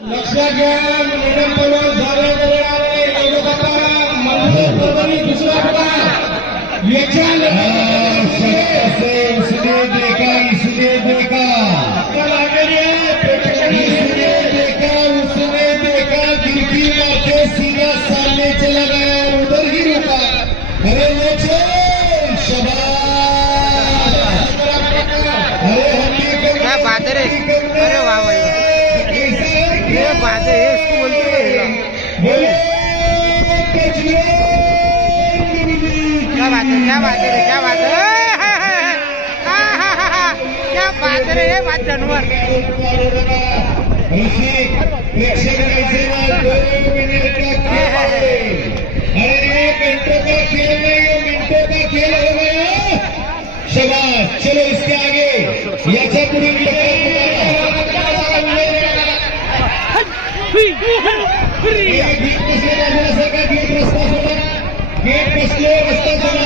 लक्षात घ्या निगम प्रवास झाले दुसरा इसलिए देखा उसने देखा गिरकी मारके सीधा सामने चला गया उधर ही रुका। अरे वो क्या बात है रे, अरे वाह भाई ये बात है, इसको बोलते हैं क्या बात है, क्या बात है रे, क्या बात है, क्या बात है रे, ये बात जानवर मिनटों का खेल हो गया। शाबाश, चलो इसके आगे याचा पुढील गेट बसले रस्ता सोडा